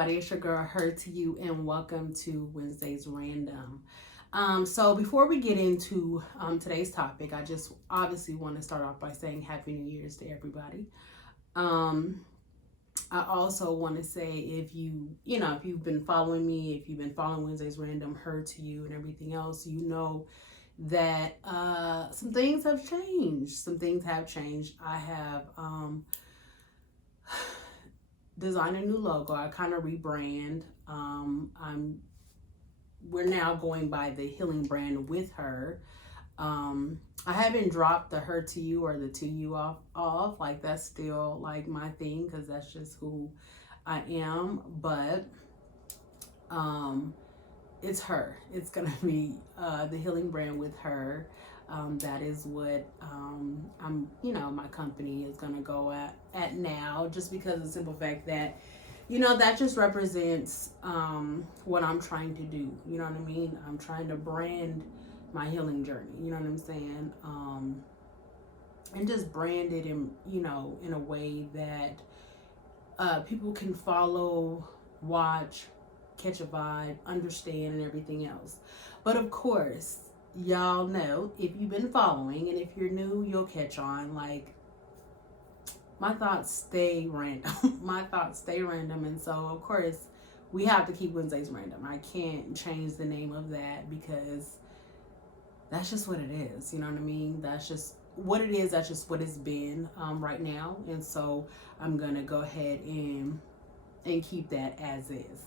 everybody? It's your girl, Her to You, and welcome to Wednesday's Random. So, before we get into today's topic, I just obviously want to start off by saying Happy New Year's to everybody. Um, I also want to say if you've been following me, if you've been following Wednesday's Random, Her to You, and everything else, you know that some things have changed. Some things have changed. I have designed a new logo. I kind of rebrand. We're now going by the Healing brand with Her. I haven't dropped the Her to You or the to you off. Like that's still like my thing because that's just who I am. But it's Her. It's gonna be the Healing brand with Her. That is what my company is gonna go at now, just because of the simple fact that that just represents what I'm trying to do. You know what I mean? I'm trying to brand my healing journey. You know what I'm saying? And just brand it in a way that people can follow, watch, catch a vibe, understand, and everything else. But of course, y'all know if you've been following, and if you're new, you'll catch on. Like my thoughts stay random. My thoughts stay random, and so of course we have to keep Wednesdays random. I can't change the name of that because that's just what it is. You know what I mean? That's just what it is. That's just what it's been right now, and so I'm gonna go ahead and keep that as is.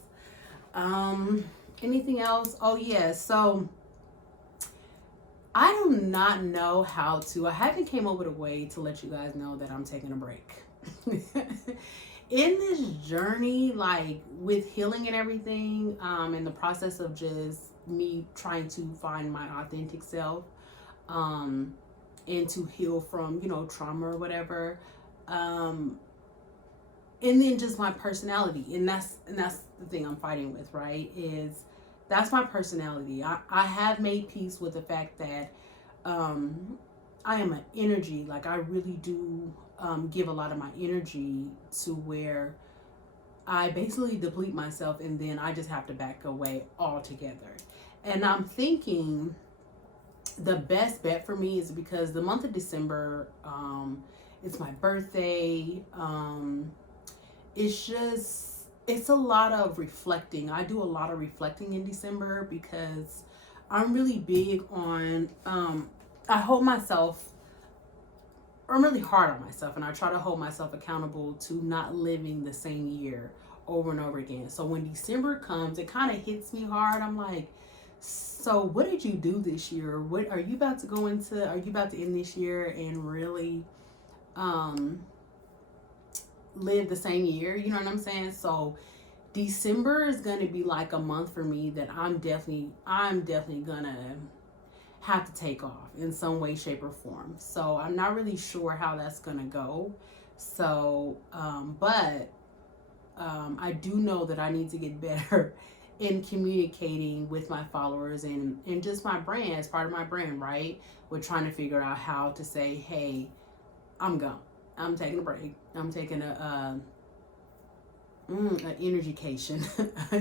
Anything else? Oh yeah. So I do not know how to. I haven't came up with a way to let you guys know that I'm taking a break. In this journey, like with healing and everything, in the process of just me trying to find my authentic self, and to heal from trauma or whatever, and then just my personality, and that's the thing I'm fighting with, right? Is that's my personality. I have made peace with the fact that I am an energy. Like I really do give a lot of my energy to where I basically deplete myself, and then I just have to back away altogether. And I'm thinking the best bet for me is because the month of December, it's my birthday. It's a lot of reflecting. I do a lot of reflecting in December because I'm really big on I hold myself, I'm really hard on myself, and I try to hold myself accountable to not living the same year over and over again. So when December comes, it kind of hits me hard. I'm like, so what did you do this year? What are you about to go into? Are you about to end this year and really live the same year? You know what I'm saying? So December is going to be like a month for me that I'm definitely gonna have to take off in some way, shape, or form. So I'm not really sure how that's gonna go. So but I do know that I need to get better in communicating with my followers and just my brand, as part of my brand, right? We're trying to figure out how to say, hey, I'm gone. I'm taking a break. I'm taking an energycation.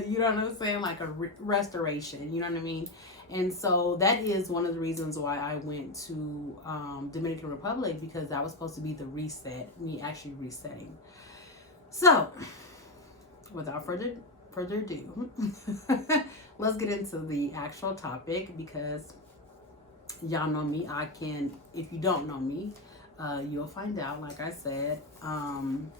You know what I'm saying? Like a restoration. You know what I mean? And so that is one of the reasons why I went to Dominican Republic, because that was supposed to be the reset, me actually resetting. So without further ado, let's get into the actual topic, because y'all know me. If you don't know me, you'll find out. Like I said, I'm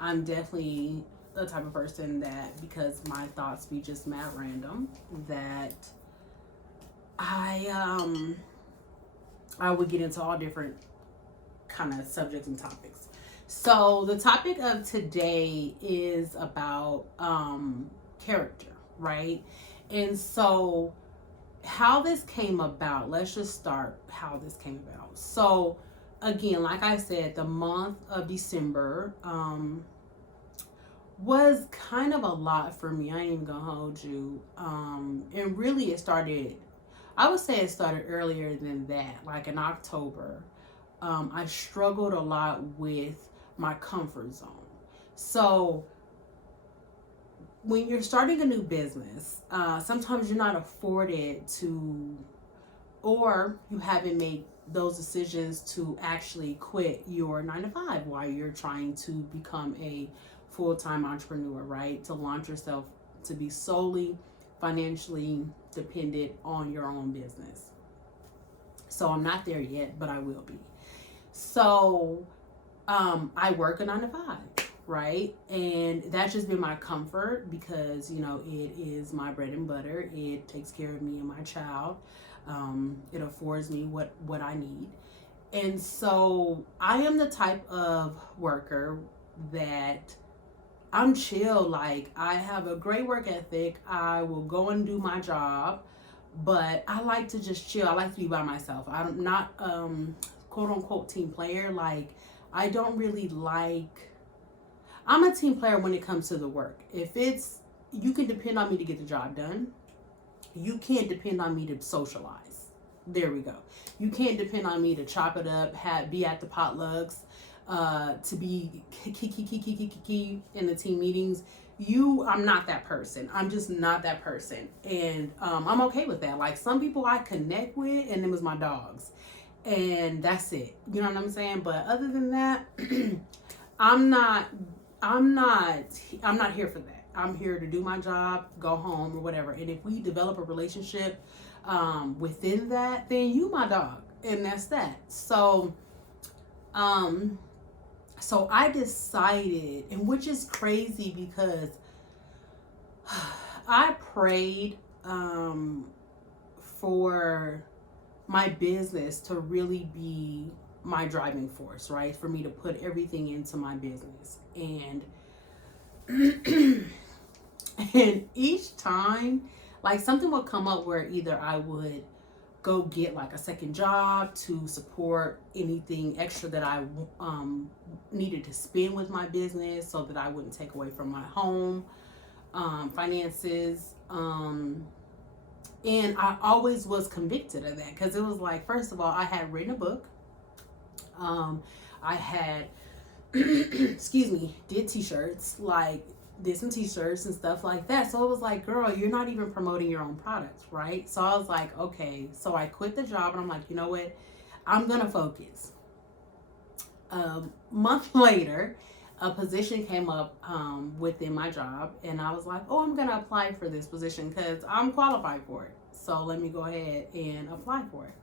definitely the type of person that, because my thoughts be just mad random, that I would get into all different kind of subjects and topics. So the topic of today is about character, right? And so how this came about, let's just start how this came about. So again, like I said, the month of December was kind of a lot for me. I ain't even gonna hold you. And really I would say it started earlier than that, like in October. I struggled a lot with my comfort zone. So when you're starting a new business, sometimes you're not afforded to, or you haven't made those decisions to actually quit your 9 to 5 while you're trying to become a full-time entrepreneur, right? To launch yourself, to be solely financially dependent on your own business. So I'm not there yet, but I will be. So I work a 9 to 5, right? And that's just been my comfort because, you know, it is my bread and butter. It takes care of me and my child. It affords me what I need. And so I am the type of worker that I'm chill. Like, I have a great work ethic. I will go and do my job, but I like to just chill. I like to be by myself. I'm not quote unquote team player. Like, I don't really like, I'm a team player when it comes to the work. If it's, you can depend on me to get the job done. You can't depend on me to socialize. There we go. You can't depend on me to chop it up, be at the potlucks, to be kiki in the team meetings. I'm not that person. I'm just not that person. And I'm okay with that. Like, some people I connect with, and them was my dogs. And that's it. You know what I'm saying? But other than that, I'm not here for that. I'm here to do my job, go home, or whatever. And if we develop a relationship within that, then you my dog, and that's that. So I decided, and which is crazy because I prayed for my business to really be my driving force, right? For me to put everything into my business. And and each time, like, something would come up where either I would go get like a second job to support anything extra that I needed to spend with my business so that I wouldn't take away from my home finances. And I always was convicted of that because it was like, first of all, I had written a book. I had, excuse me, did t-shirts, like did some t-shirts and stuff like that. So it was like, girl, you're not even promoting your own products, right? So I was like, okay. So I quit the job and I'm like, you know what? I'm going to focus. A month later, a position came up within my job, and I was like, oh, I'm going to apply for this position because I'm qualified for it. So let me go ahead and apply for it.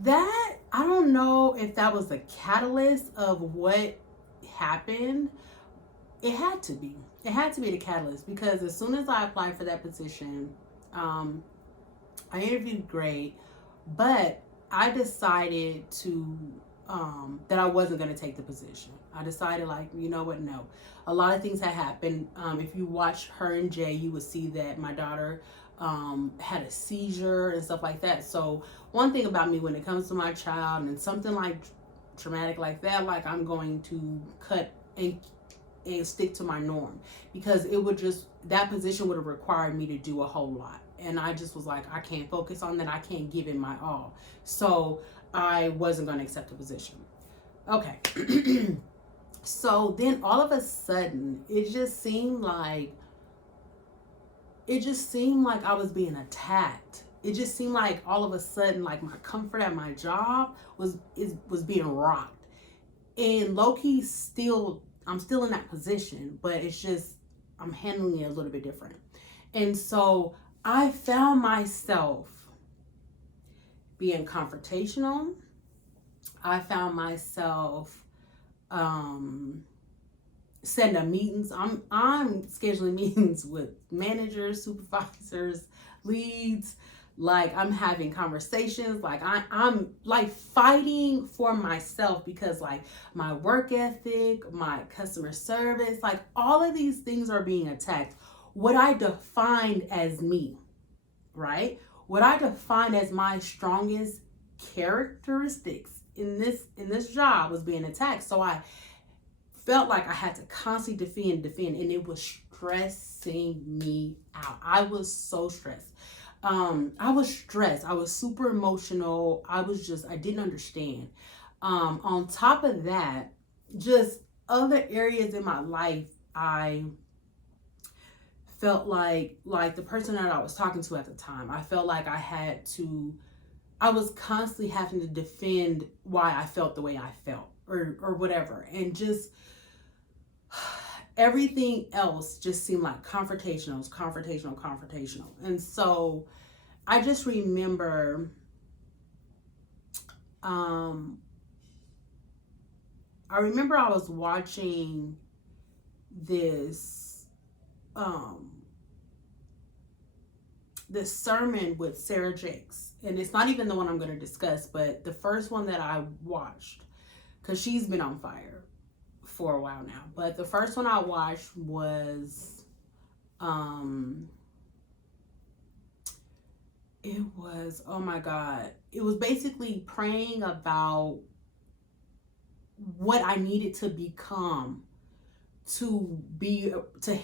That, I don't know if that was the catalyst of what happened. It had to be. It had to be the catalyst because as soon as I applied for that position, I interviewed great, but I decided to that I wasn't going to take the position. I decided, like, you know what, no. A lot of things had happened. If you watch Her and Jay, you would see that my daughter had a seizure and stuff like that. So one thing about me when it comes to my child and something like traumatic like that, like, I'm going to cut and stick to my norm because it would just, that position would have required me to do a whole lot. And I just was like, I can't focus on that. I can't give it my all. So I wasn't going to accept the position. Okay. So then all of a sudden, it just seemed like I was being attacked. It just seemed like all of a sudden, like, my comfort at my job was being rocked. And low-key I'm still in that position, but it's just, I'm handling it a little bit different. And so I found myself being confrontational. I found myself setting meetings. I'm scheduling meetings with managers, supervisors, leads. Like, I'm having conversations. Like, I'm like fighting for myself because, like, my work ethic, my customer service, like, all of these things are being attacked. What I defined as me, right? What I defined as my strongest characteristics in this job was being attacked. So I felt like I had to constantly defend, and it was stressing me out. I was so stressed. I was stressed. I was super emotional. I didn't understand. On top of that, just other areas in my life I felt like the person that I was talking to at the time, I felt like I was constantly having to defend why I felt the way I felt, or whatever. And just everything else just seemed like confrontational. And so I just remember I was watching this this sermon with Sarah Jakes, and it's not even the one I'm going to discuss, but the first one that I watched, because she's been on fire for a while now, but the first one I watched was oh my God, it was basically praying about what I needed to become to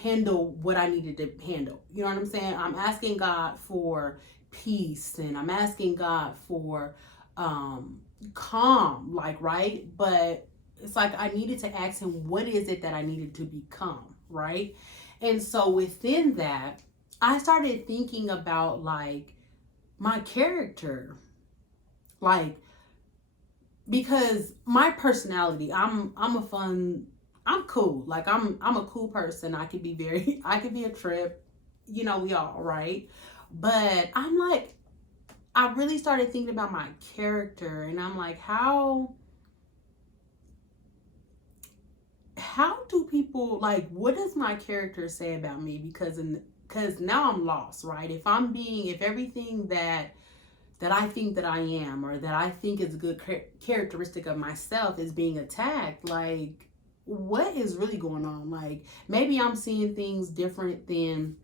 handle what I needed to handle. You know what I'm saying? I'm asking God for peace, and I'm asking God for calm, like, right? But it's like I needed to ask him, what is it that I needed to become, right? And so within that, I started thinking about like my character, like, because my personality, I'm cool. Like I'm a cool person. I could be a trip, you know, we all, right? But I'm like, I really started thinking about my character, and I'm like, how do people, like, what does my character say about me? Because now I'm lost, right? If everything that I think that I am, or that I think is a good characteristic of myself, is being attacked, like, what is really going on? Like, maybe I'm seeing things different than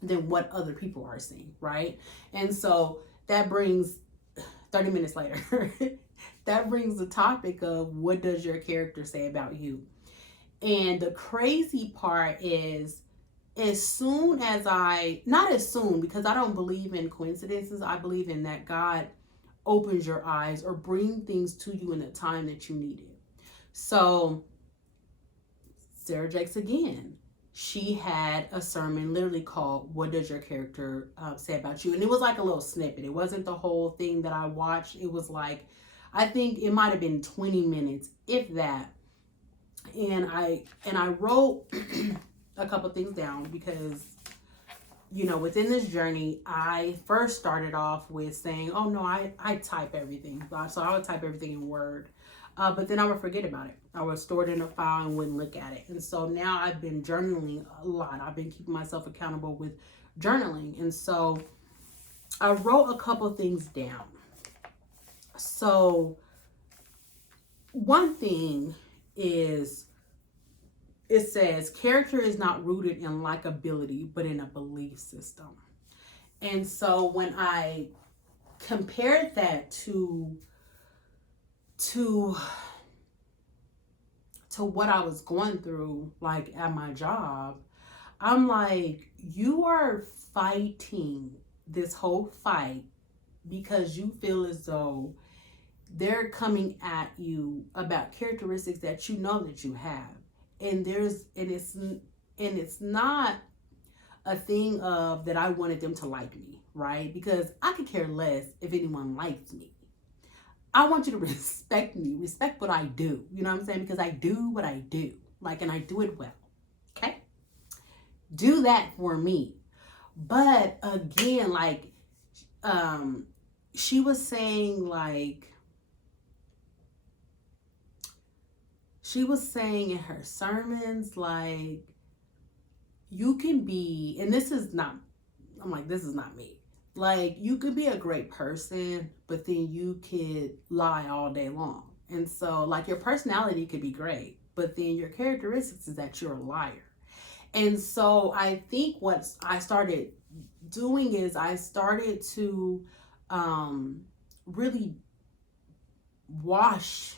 what other people are seeing, right? And so that brings 30 minutes later, that brings the topic of, what does your character say about you? And the crazy part is, not as soon, because I don't believe in coincidences. I believe in that God opens your eyes or bring things to you in the time that you need it. So Sarah Jakes again, she had a sermon literally called, what does your character say about you? And it was like a little snippet. It wasn't the whole thing that I watched. It was like, I think it might have been 20 minutes, if that. And I wrote a couple things down, because, you know, within this journey, I first started off with saying, oh no, I type everything. So I would type everything in Word. But then I would forget about it. I would store it in a file and wouldn't look at it. And so now I've been journaling a lot. I've been keeping myself accountable with journaling. And so I wrote a couple things down. So one thing is, it says, character is not rooted in likability, but in a belief system. And so when I compared that to what I was going through, like at my job, I'm like, you are fighting this whole fight because you feel as though they're coming at you about characteristics that you know that you have. And it's not a thing of that I wanted them to like me, right? Because I could care less if anyone likes me. I want you to respect me, respect what I do. You know what I'm saying? Because I do what I do, like, and I do it well. Okay? Do that for me. But again, like, she was saying, like, she was saying in her sermons, like, you can be, and this is not, I'm like, this is not me. Like, you could be a great person, but then you could lie all day long. And so, like, your personality could be great, but then your characteristics is that you're a liar. And so I think what I started doing is I started to really wash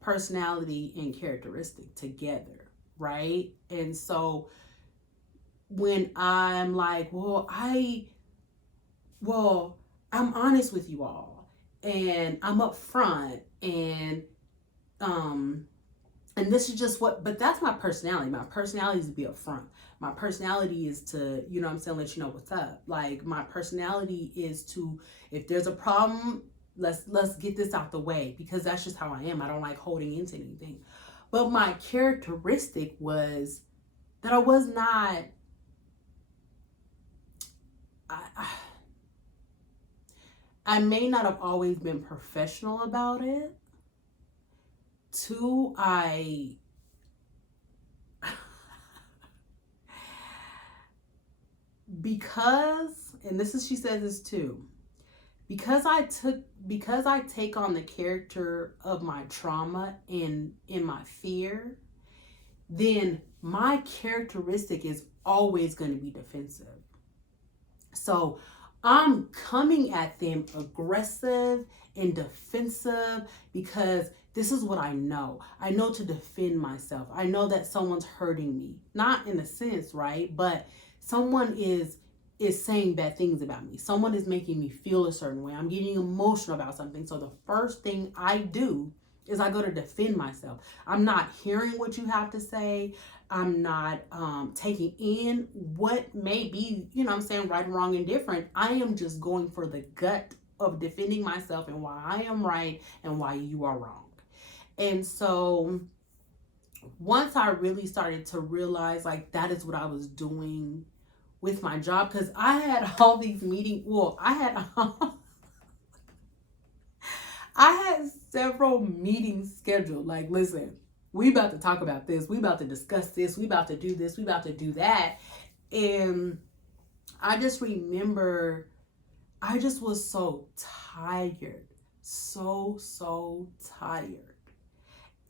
personality and characteristic together, right? And so when I'm like, I'm honest with you all, and I'm upfront, and And this is just but that's my personality. My personality is to be upfront. My personality is to, you know what I'm saying, let you know what's up. Like, my personality is to, if there's a problem, let's get this out the way, because that's just how I am. I don't like holding into anything. But my characteristic was that I was not, I may not have always been professional about it. Two, because, and this is, she says this too, because I take on the character of my trauma and in my fear, then my characteristic is always going to be defensive. So I'm coming at them aggressive and defensive because this is what I know. I know to defend myself. I know that someone's hurting me. Not in a sense, right? But someone is saying bad things about me. Someone is making me feel a certain way. I'm getting emotional about something. So the first thing I do is I go to defend myself. I'm not hearing what you have to say. I'm not taking in what may be, you know what I'm saying, right, wrong, and different. I am just going for the gut of defending myself and why I am right and why you are wrong. And so once I really started to realize, like, that is what I was doing with my job, because I had all these meetings. Well, I had several meetings scheduled. Like, listen, we about to talk about this. We about to discuss this. We about to do this. We about to do that. And I just remember I just was so tired. So tired.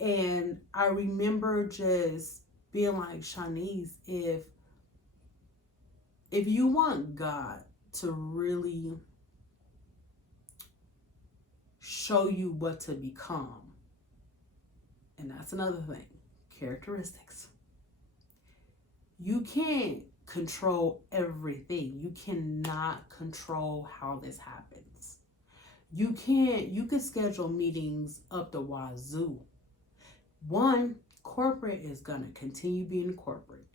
And I remember just being like, Shanice, if you want God to really show you what to become, and that's another thing, characteristics. You can't control everything. You cannot control how this happens. You can schedule meetings up the wazoo. One, corporate is going to continue being corporate.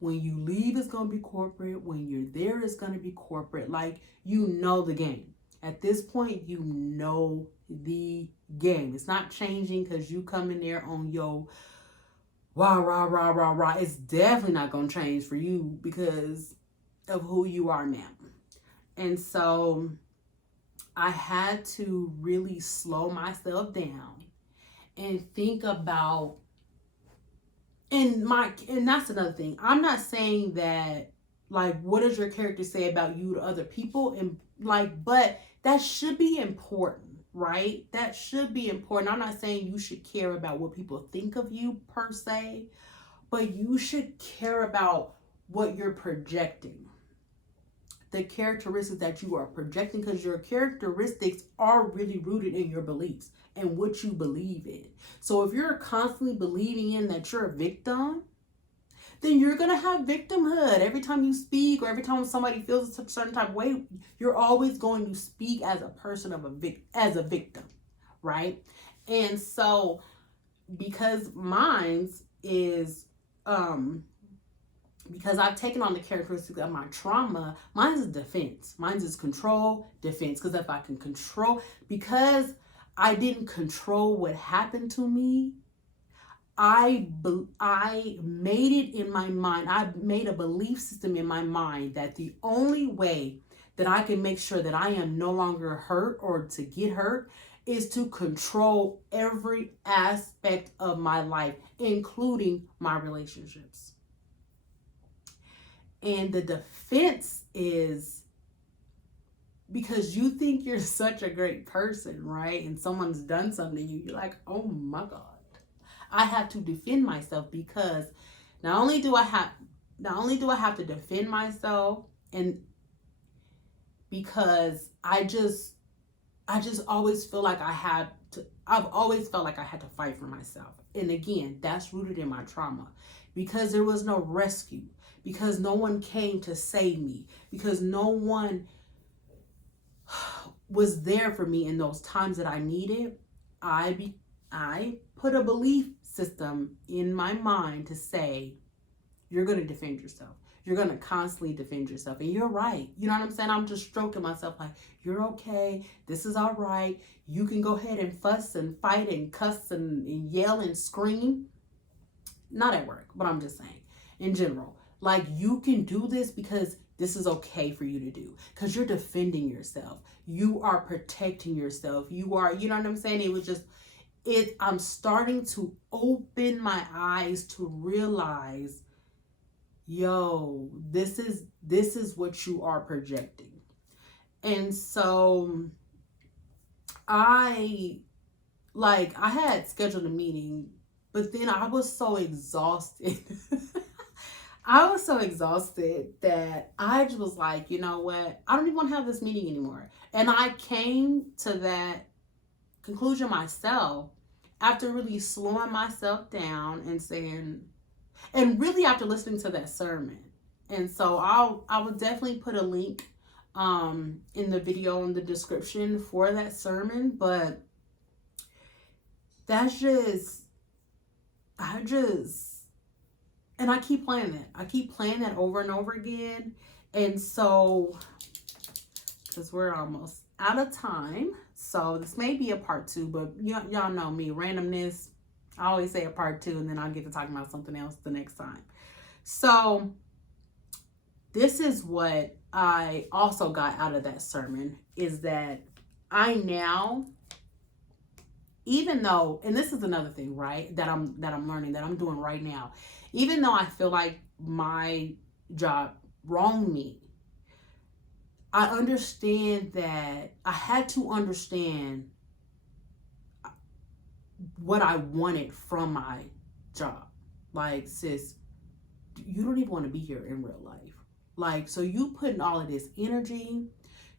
When you leave, it's going to be corporate. When you're there, it's going to be corporate. Like, you know the game. At this point, you know the game. It's not changing because you come in there on your rah. It's definitely not going to change for you because of who you are now. And so I had to really slow myself down and think about, and that's another thing. I'm not saying that, like, what does your character say about you to other people? And like, but that should be important, right? That should be important. I'm not saying you should care about what people think of you per se, but you should care about what you're projecting. The characteristics that you are projecting, because your characteristics are really rooted in your beliefs and what you believe in. So if you're constantly believing in that you're a victim, then you're going to have victimhood. Every time you speak or every time somebody feels a certain type of way, you're always going to speak as a person as a victim, right? And so because mine's is, because I've taken on the characteristics of my trauma, mine is defense. Mine is control, defense. Because if I can control, because I didn't control what happened to me, I made it in my mind. I made a belief system in my mind that the only way that I can make sure that I am no longer hurt or to get hurt is to control every aspect of my life, including my relationships. And the defense is because you think you're such a great person, right? And someone's done something to you. You're like, oh my God. I have to defend myself, because not only do I have to defend myself, and because I just always feel like I've always felt like I had to fight for myself. And again, that's rooted in my trauma, because there was no rescue, because no one came to save me, because no one was there for me in those times that I needed. I I put a belief system in my mind to say, you're going to defend yourself. You're going to constantly defend yourself. And you're right. You know what I'm saying? I'm just stroking myself like, you're okay. This is all right. You can go ahead and fuss and fight and cuss and yell and scream. Not at work, but I'm just saying in general. Like, you can do this because this is okay for you to do. Because you're defending yourself. You are protecting yourself. You are, you know what I'm saying? It was just, I'm starting to open my eyes to realize, yo, this is what you are projecting. And so I had scheduled a meeting, but then I was so exhausted. I was so exhausted that I just was like, you know what? I don't even want to have this meeting anymore. And I came to that conclusion myself after really slowing myself down and saying, and really after listening to that sermon. And so I will definitely put a link in the video in the description for that sermon. But that's just, and I keep playing that. I keep playing that over and over again. And so, because we're almost out of time, so this may be a part 2, but y'all know me, randomness. I always say a part 2, and then I'll get to talking about something else the next time. So this is what I also got out of that sermon, is that I now, even though, and this is another thing, right, that I'm learning, that I'm doing right now, even though I feel like my job wronged me, I understand that I had to understand what I wanted from my job. Like, sis, you don't even want to be here in real life. Like, so you putting all of this energy,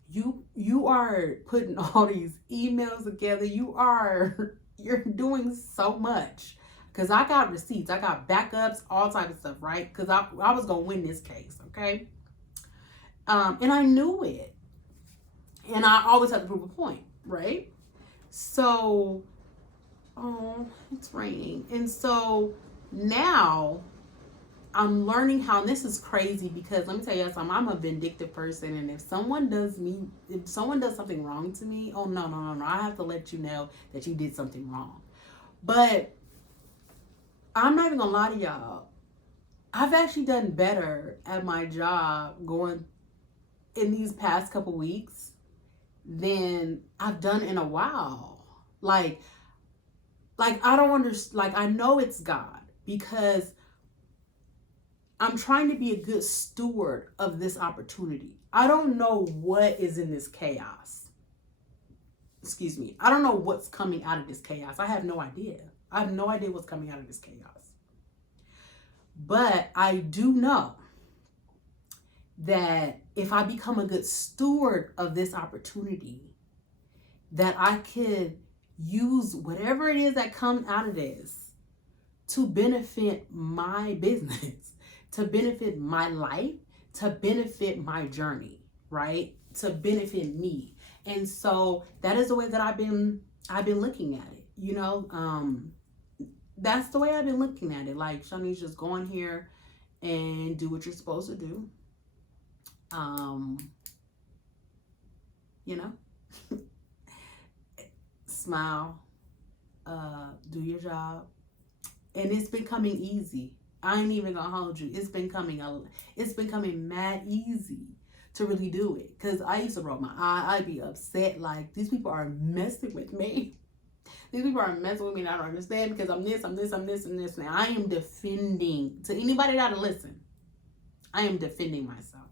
you are putting all these emails together, you're doing so much. Because I got receipts, I got backups, all type of stuff, right? Because I was going to win this case, okay? And I knew it. And I always have to prove a point, right? So, oh, it's raining. And so now I'm learning how, and this is crazy because let me tell you something, I'm a vindictive person. And if someone does something wrong to me, oh, no. I have to let you know that you did something wrong. But I'm not even gonna lie to y'all. I've actually done better at my job going in these past couple weeks than I've done in a while. Like I don't understand. Like, I know it's God, because I'm trying to be a good steward of this opportunity. I don't know what is in this chaos. Excuse me. I don't know what's coming out of this chaos. I have no idea. I have no idea what's coming out of this chaos. But I do know that if I become a good steward of this opportunity, that I could use whatever it is that comes out of this to benefit my business, to benefit my life, to benefit my journey, right? To benefit me. And so that is the way that I've been looking at it, you know? That's the way I've been looking at it. Like, Shanice, just go in here and do what you're supposed to do. You know, smile, do your job. And it's been coming easy. I ain't even gonna hold you. It's been coming mad easy to really do it. Cause I used to roll my eye. I'd be upset. Like, these people are messing with me. These people are messing with me, and I don't understand, because I'm this, and this. Now I am defending, to anybody that'll listen, I am defending myself.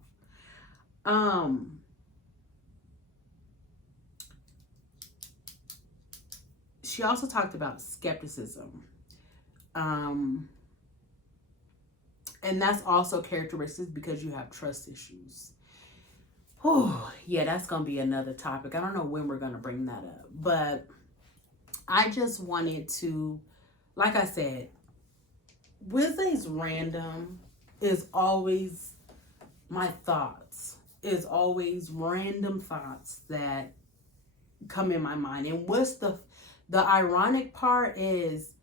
She also talked about skepticism. And that's also characteristics because you have trust issues. Oh, yeah, that's going to be another topic. I don't know when we're going to bring that up, but I just wanted to, like I said, Wednesday's random is always my thoughts, is always random thoughts that come in my mind. And what's the The ironic part is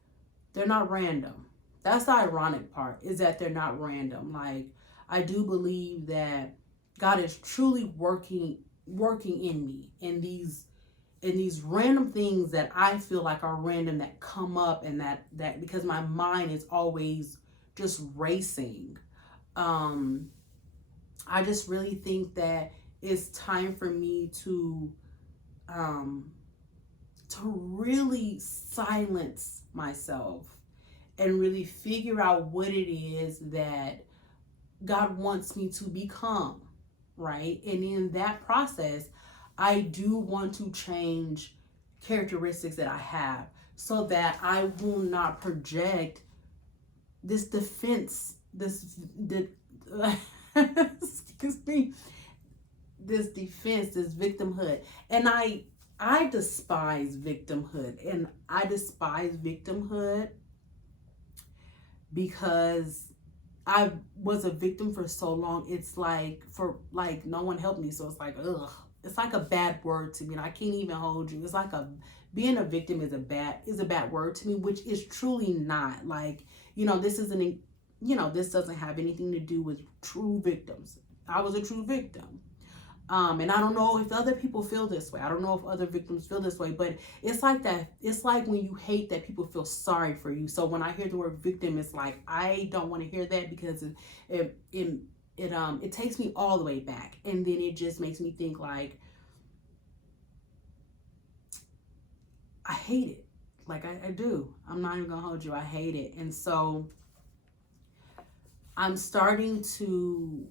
they're not random. That's the ironic part, is that they're not random. Like, I do believe that God is truly working in me, in these random things that I feel like are random, that come up, and that because my mind is always just racing. um I just really think that it's time for me um to really silence myself and really figure out what it is that God wants me to become, right? And in that process, I do want to change characteristics that I have, so that I will not project this defense, excuse me, this defense, this victimhood. And I despise victimhood. And I despise victimhood because I was a victim for so long. It's like, for like, no one helped me, so it's like, ugh. It's like a bad word to me, and I can't even hold you. It's like being a victim is a bad word to me, which is truly not. Like, this isn't, this doesn't have anything to do with true victims. I was a true victim. And I don't know if other people feel this way. I don't know if other victims feel this way, but it's like that. It's like when you hate that people feel sorry for you. So when I hear the word victim, it's like, I don't want to hear that, because it takes me all the way back. And then it just makes me think like, I hate it. Like, I do. I'm not even gonna hold you. I hate it. And so I'm starting to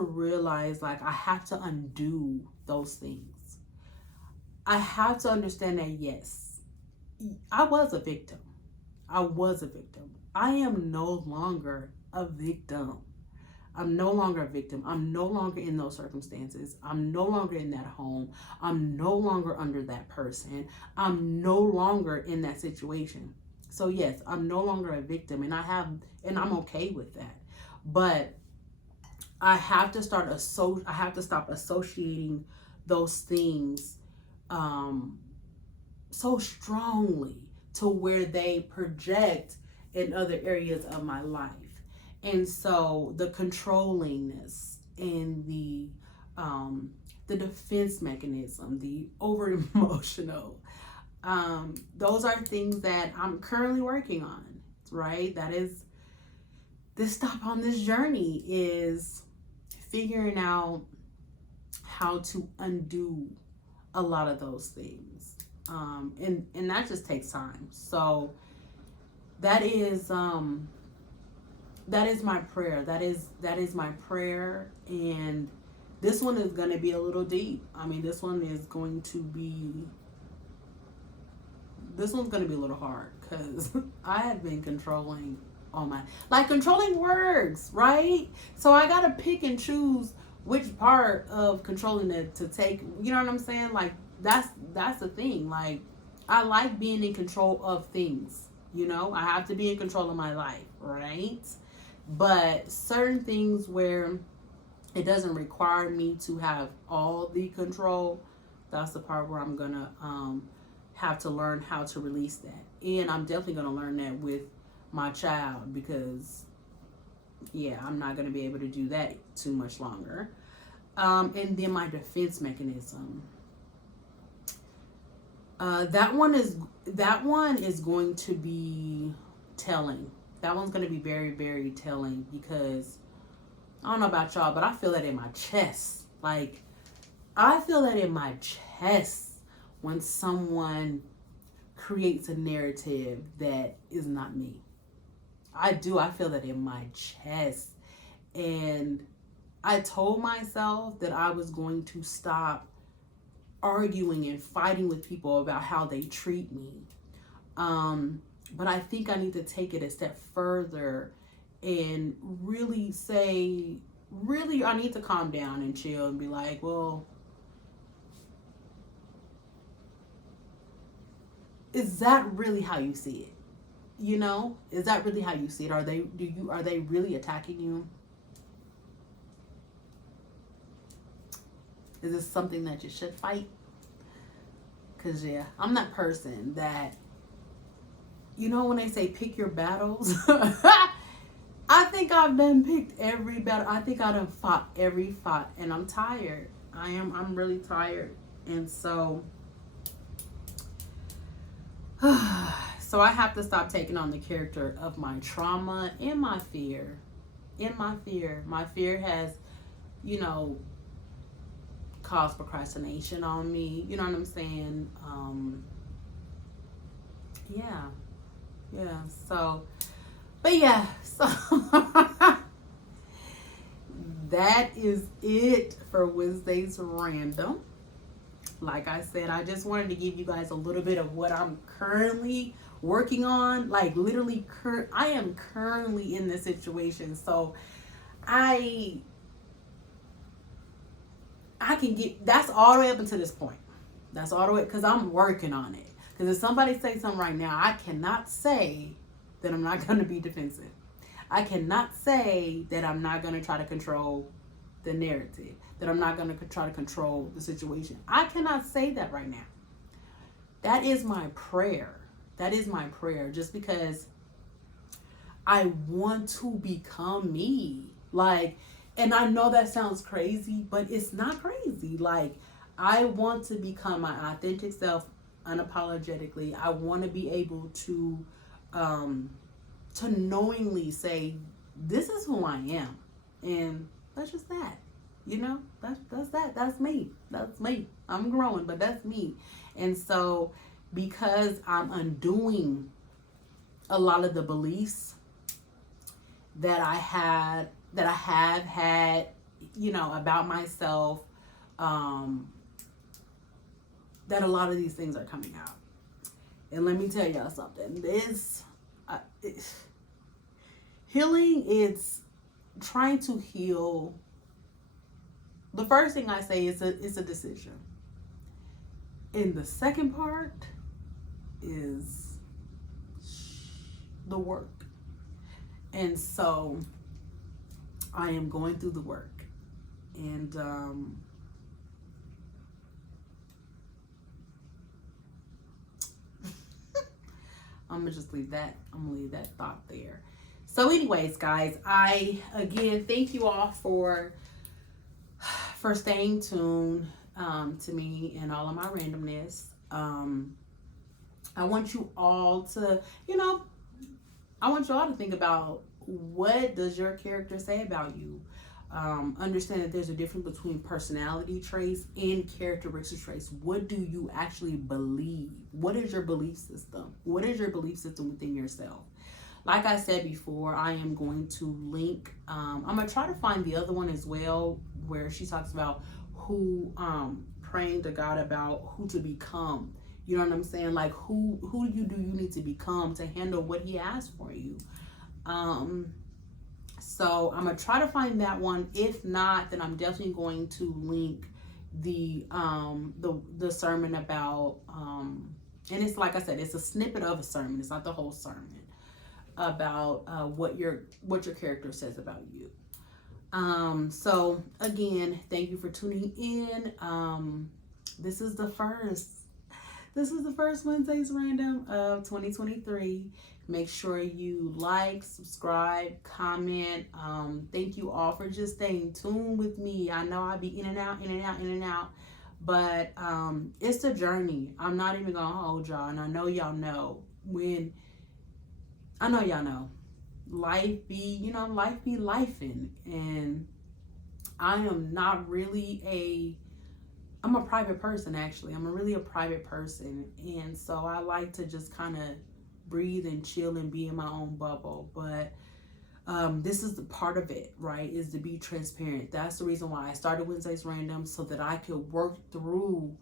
realize, like, I have to undo those things. I have to understand that, yes, I was a victim. I was a victim. I am no longer a victim. I'm no longer a victim. I'm no longer in those circumstances. I'm no longer in that home. I'm no longer under that person. I'm no longer in that situation. So yes, I'm no longer a victim, and I'm okay with that. But I have to stop associating those things so strongly to where they project in other areas of my life. And so the controllingness and the defense mechanism, the over emotional, those are things that I'm currently working on, right? That is, this stop on this journey is figuring out how to undo a lot of those things. And that just takes time. So that is my prayer. That is my prayer. And this one is going to be a little deep. I mean, this one's going to be a little hard, because I have been controlling controlling works, right? So I gotta pick and choose which part of controlling it to take. You know what I'm saying? Like, that's the thing. Like, I like being in control of things. I have to be in control of my life, right? But certain things where it doesn't require me to have all the control, that's the part where I'm gonna have to learn how to release that. And I'm definitely gonna learn that with my child, because I'm not going to be able to do that too much longer. And then my defense mechanism, that one is going to be telling. That one's going to be very, very telling, because I don't know about y'all, but I feel that in my chest. Like, I feel that in my chest when someone creates a narrative that is not me. I do. I feel that in my chest. And I told myself that I was going to stop arguing and fighting with people about how they treat me. But I think I need to take it a step further and really I need to calm down and chill and be like, well, is that really how you see it? Is that really how you see it? Are they really attacking you? Is this something that you should fight? Cause yeah, I'm that person that, when they say pick your battles, I think I've done picked every battle. I think I done fought every fight, and I'm tired. I'm really tired, and so, so I have to stop taking on the character of my trauma and my fear. My fear has, you know, caused procrastination on me. You know what I'm saying? Yeah, yeah. So, but yeah, so that is it for Wednesday's random. Like I said, I just wanted to give you guys a little bit of what I'm currently working on. Like literally, I am currently in this situation, so I can get that's all the way up until this point. That's all the way because I'm working on it. Because if somebody says something right now, I cannot say that I'm not going to be defensive. I cannot say that I'm not going to try to control the narrative, that I'm not going to try to control the situation. I cannot say that right now. That is my prayer. That is my prayer. Just because I want to become me. Like, and I know that sounds crazy, but it's not crazy. Like, I want to become my authentic self unapologetically. I want to be able to knowingly say, this is who I am. And that's just that. That's me. That's me. I'm growing, but that's me. And so because I'm undoing a lot of the beliefs that I have had, about myself, that a lot of these things are coming out. And let me tell y'all something. Healing, it's trying to heal. The first thing I say is it's a decision. And the second part is the work. And so I am going through the work. And I'm gonna just leave that. I'm gonna leave that thought there. So, anyways, guys, I again thank you all for staying tuned to me and all of my randomness. I want you all to, think about, what does your character say about you? Understand that there's a difference between personality traits and characteristic traits. What do you actually believe? What is your belief system? What is your belief system within yourself? Like I said before, I am going to link, I'm going to try to find the other one as well, where she talks about praying to God about who to become. You know what I'm saying? Like who do you need to become to handle what he has for you? So I'm gonna try to find that one. If not, then I'm definitely going to link the sermon about and it's like I said, it's a snippet of a sermon. It's not the whole sermon about what your character says about you. So again, thank you for tuning in. This is the first Wednesday's Random of 2023. Make sure you like, subscribe, comment. Thank you all for just staying tuned with me. I know I'll be in and out, but it's a journey. I'm not even gonna hold y'all, and I know y'all know life be lifing, and I am not really I'm a private person, actually. I'm really a private person. And so I like to just kind of breathe and chill and be in my own bubble. But this is the part of it, right? Is to be transparent. That's the reason why I started Wednesday's Random, so that I could work through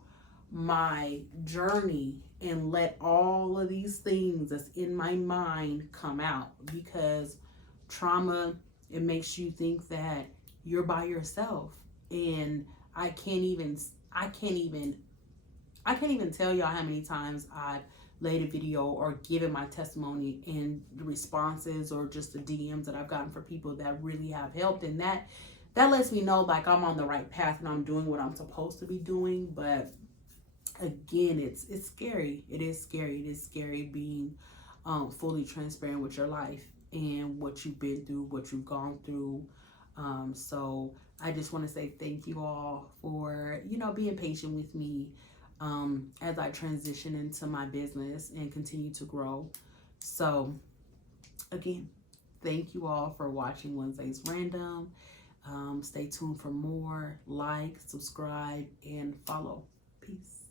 my journey and let all of these things that's in my mind come out. Because trauma, it makes you think that you're by yourself. And I can't even tell y'all how many times I've laid a video or given my testimony, and the responses or just the DMs that I've gotten for people that really have helped. And that lets me know like I'm on the right path and I'm doing what I'm supposed to be doing. But again, it's scary. It is scary. It is scary being fully transparent with your life and what you've been through, what you've gone through. So I just want to say thank you all for, being patient with me as I transition into my business and continue to grow. So again, thank you all for watching Wednesdays Random. Stay tuned for more. Like, subscribe, and follow. Peace.